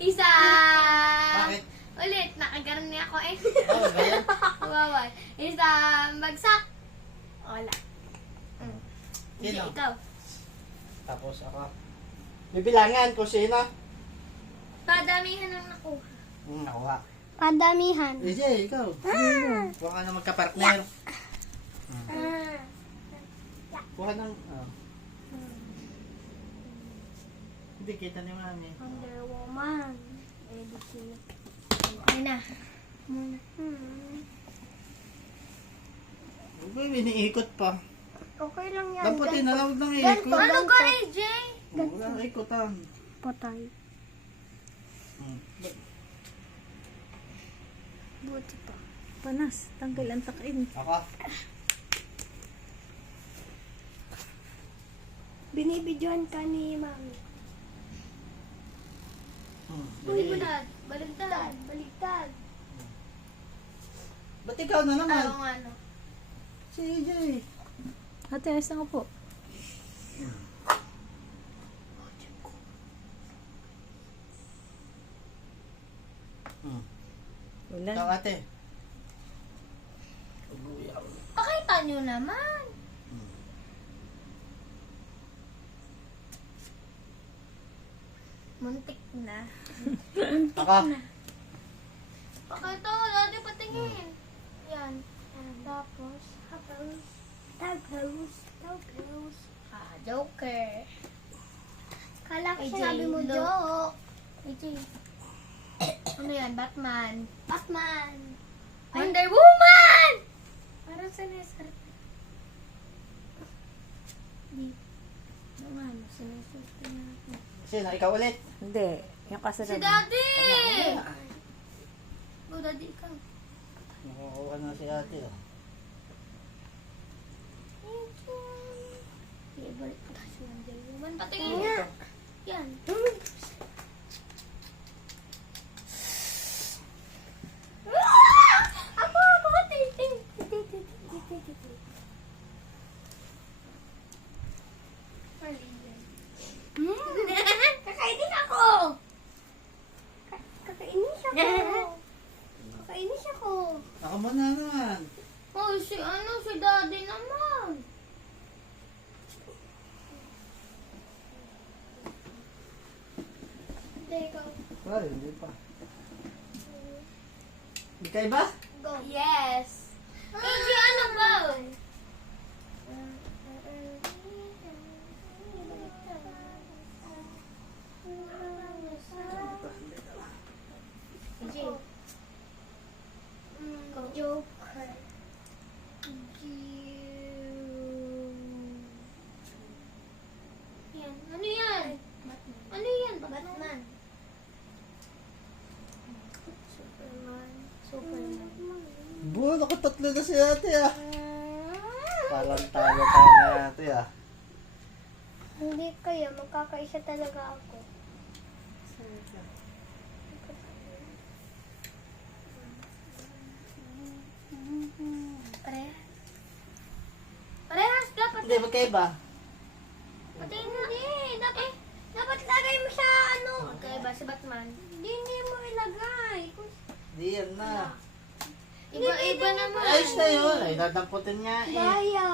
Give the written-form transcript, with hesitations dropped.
Isa. Bakit? Ulit, nakagarni ako eh. Oo ba yan? Bawal. Isang bagsak. Wala. Hindi, Sino? ikaw. Tapos ako. Bibilangan kung sino. Padamihan ang nakuha. Nakuha. Padamihan. EJ, ikaw. Kuha ka na magka-partner. Kuha ng... Hindi kita ni Mami. Wonder Woman. Edit. Ayun na. Uy, iniikot pa. Okay lang yan. Damputin na lang, huwag nang Ganito. iikot. Ano ka, AJ? Wala nang ikotan. Patay. Hmm. Buti pa. Panas. Tanggal ang takain. Ako. Binibidyohan ka ni Mami. Uy, bulad. Baligtad. Baliktad. Ba't ikaw na naman? Oo nga, no. Si EJ. Ate, ayos na nga po. Wala. Ikaw ate. Pakita nyo naman. Muntik na. Ako. Pakita ko, dati patingin. Yan. Tapos, Tapos. Ah, Joker. Kala ko AJ, sinabi mo, look. joke. AJ. Ano yan? Batman. Batman. Wonder Woman! Parang sinesert. Di. Ano nga, sinesert na ako. Sino? Ikaw ulit. Hindi. Yung Si kasunod. Daddy! Oh, Daddy, ikaw. Nakukuha na si ate. Oh. Favorite ko si Wonder Woman. Patingin nga. Yan. Ako! Titing! Mali yan. Kakainis ako! Kakainis ako! Kakainis ako! Ako muna naman. Oh, si Daddy naman. Hindi, ikaw. Sorry, hindi pa. Hindi kayo ba? Go. Yes. AJ, ano ba? AJ. Joker. Yan. Ano yan? Ano yan? Batman. Superman. Bu, nakatatlo na si ate ah. Parang talo na ate ah. Hindi kaya, magkakaisa talaga ako. Parehas. Parehas dapat. Hindi, magkaiba. Pati hindi. Dapat lagay mo sa ano. Okay ba si Batman? Hindi mo ilagay. Hindi yan na. Iba-iba naman. Ayos na yun. Ay, dadamputin niya eh. Daya.